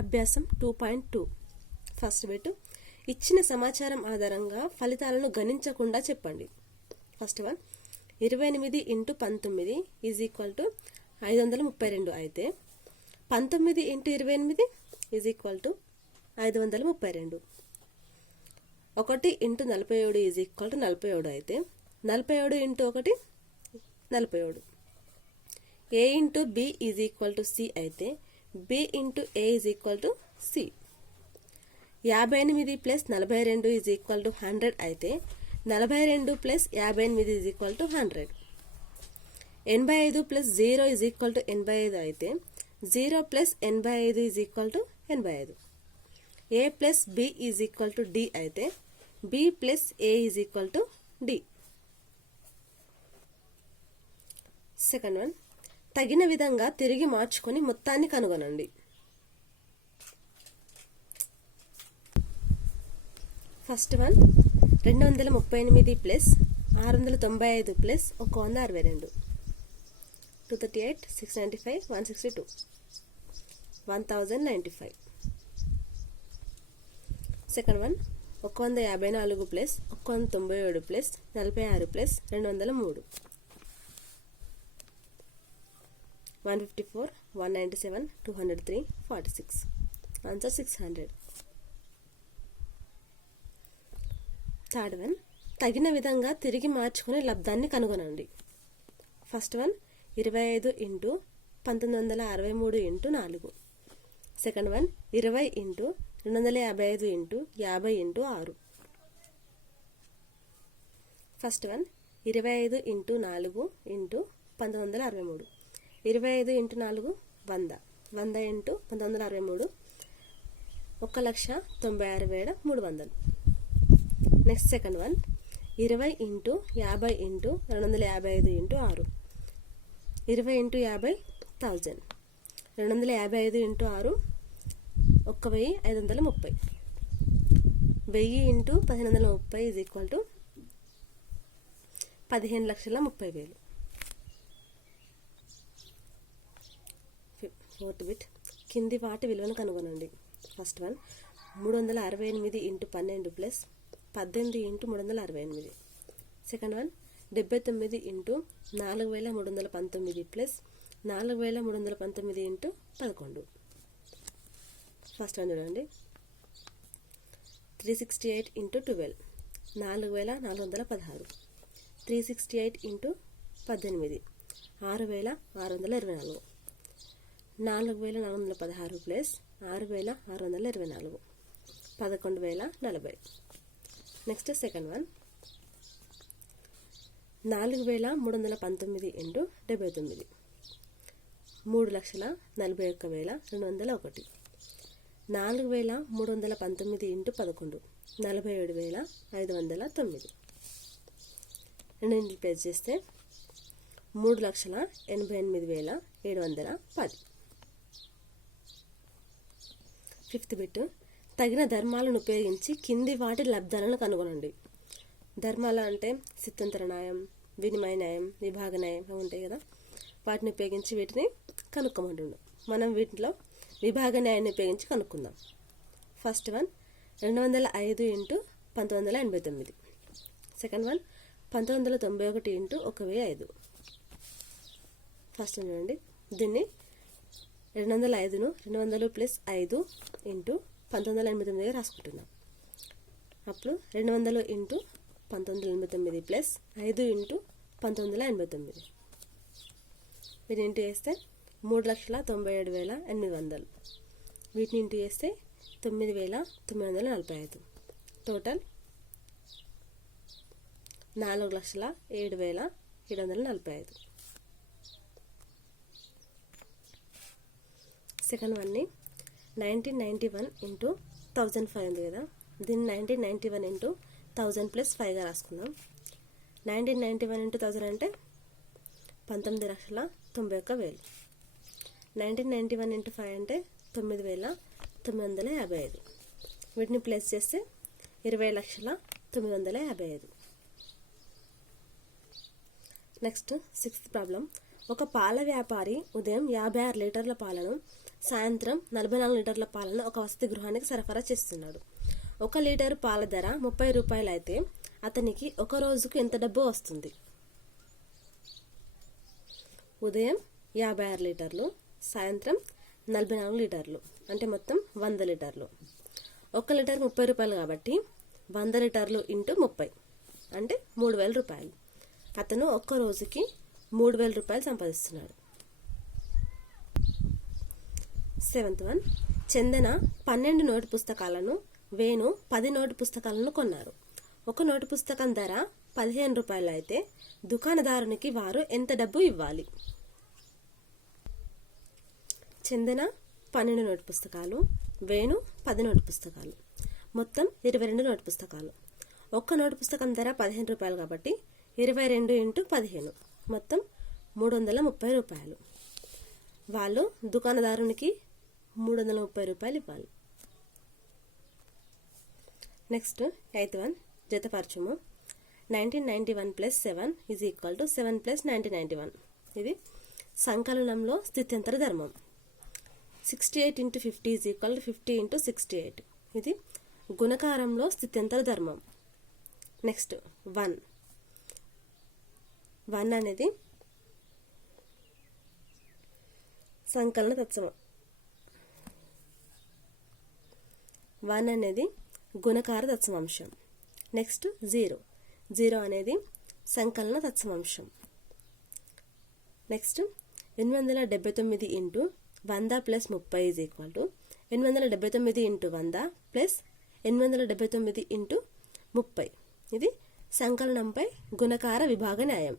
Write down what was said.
అభ్యాసం 2.2 first bit ఇచ్చిన సమాచారం ఆధారంగా ఫలితాలను గణించకుండా చెప్పండి. First one 28 × 19 is equal to 532 అయితే 19 × 28 is equal to 532. 1 × 47 is equal to 47 అయితే 47 × 1 47. A × B is equal to C అయితే B × A is equal to C. 58 + 42 is equal to 100 అయితే 42 + 58 is equal to 100. 85 + 0 is equal to 85 అయితే 0 + 85 is equal to 85. A + B is equal to D అయితే B + A is equal to D. Second one తగిన విధంగా తిరిగి మార్చుకొని మొత్తాన్ని కనుగొనండి. First one 238 + 695 + 162 238 695 162 1095. Second one 154 + 197 + 46 + 203 154 197 203 46. Answer 600. Third one తగిన విధంగా తిరిగి మార్చుకుని లబ్ధాన్ని కనుగొనండి. First one 25 × 1963 × 4. Second one 20 × 255 × 50 × 6. First one 25 × 4 × 1963. 25 × 4 100. 100 × 1963 1,96,300. Next second one 20 × 50 × 255 × 6. 20 × 50 1000. 255 × 6 1530. 1000 × 1530 is equal to 15,30,000. Fourth bit కింది వాటి విలువను కనుగొనండి. First one 368 × 12 + 18 × 368. Second one 79 × 4319 + 4319 × 11. First one చూడండి 368 × 12 4416. 368 × 18 6624. 4416 + 6624 11,040. Next second one 4319 × 79 3,41,201. 4319 × 11 47,509. రెండింటిని ప్లేస్ చేస్తే 3,88,710. ఫిఫ్త్ బిట్ తగిన ధర్మాలను ఉపయోగించి కింది వాటి లబ్ధాలను కనుగొనండి. ధర్మాలు అంటే సిద్ధాంతర న్యాయం, వినిమయ న్యాయం, విభాగ న్యాయం ఉంటాయి కదా, వాటిని ఉపయోగించి వీటిని కనుక్కోమంటుండు. మనం వీటిలో విభాగ న్యాయాన్ని ఉపయోగించి కనుక్కుందాం. First one 205 × 1989. Second one 1991 × 1005. First చూడండి దీన్ని 205ను 200 + 5 × 1989 రాసుకుంటున్నాం. అప్పుడు 200 × 1989 + 5 × 1989. వీటిని ఇంటూ చేస్తే 3,97,800. వీటిని ఇంటూ చేస్తే 9,945. టోటల్ 4,07,745. సెకండ్ వన్ని 1991 × 1005 ఉంది కదా, దీన్ని 1991 × 1000 + 5గా రాసుకుందాం. 1991 × 1000 అంటే 19,91,000. 1991 × 5 అంటే 9,955. వీటిని ప్లస్ చేస్తే 20,955. Next sixth problem. ఒక పాల వ్యాపారి ఉదయం 56 లీటర్ల పాలను సాయంత్రం 44 లీటర్ల పాలను ఒక వసతి గృహానికి సరఫరా చేస్తున్నాడు. 1 లీటరు పాల ధర 30 రూపాయలు అయితే అతనికి ఒక రోజుకు ఎంత డబ్బు వస్తుంది? ఉదయం 56 లీటర్లు, సాయంత్రం 44 లీటర్లు, అంటే మొత్తం 100 లీటర్లు. 1 లీటర్ 30 రూపాయలు కాబట్టి 100 లీటర్లు ఇంటూ 30 అంటే 3000 రూపాయలు. అతను ఒక్క రోజుకి 3000 రూపాయలు సంపాదిస్తున్నాడు. 7th వన్, చందన 12 నోటు పుస్తకాలను, వేణు 10 నోటు పుస్తకాలను కొన్నారు. ఒక నోటు పుస్తకం ధర 15 రూపాయలు అయితే దుకాణదారునికి వారు ఎంత డబ్బు ఇవ్వాలి? చందన 12 నోటు పుస్తకాలు, వేణు 10 నోటు పుస్తకాలు, మొత్తం 22 నోటు పుస్తకాలు. ఒక్క నోటు పుస్తకం ధర 15 రూపాయలు కాబట్టి 22 ఇంటూ 15 మొత్తం 330 రూపాయలు. వాళ్ళు దుకాణదారునికి 330 రూపాయలు ఇవ్వాలి. నెక్స్ట్ 8th వన్, జతపరచుము. 1991 + 7 = 7 + 1991. ఇది సంకలనంలో స్థిత్యంతర ధర్మం. 68 × 50 = 50 × 68. ఇది గుణకారంలో స్థిత్యంతర ధర్మం. నెక్స్ట్ 1 అనేది సంకలన తత్సమం. 1 అనేది గుణకార తత్సమాంశం. నెక్స్ట్ 0 అనేది సంకలన తత్సమాంశం. నెక్స్ట్ 879 × 100 + 30 = 879 × 100 + 879 × 30. ఇది సంకలనంపై గుణకార విభాగ న్యాయం.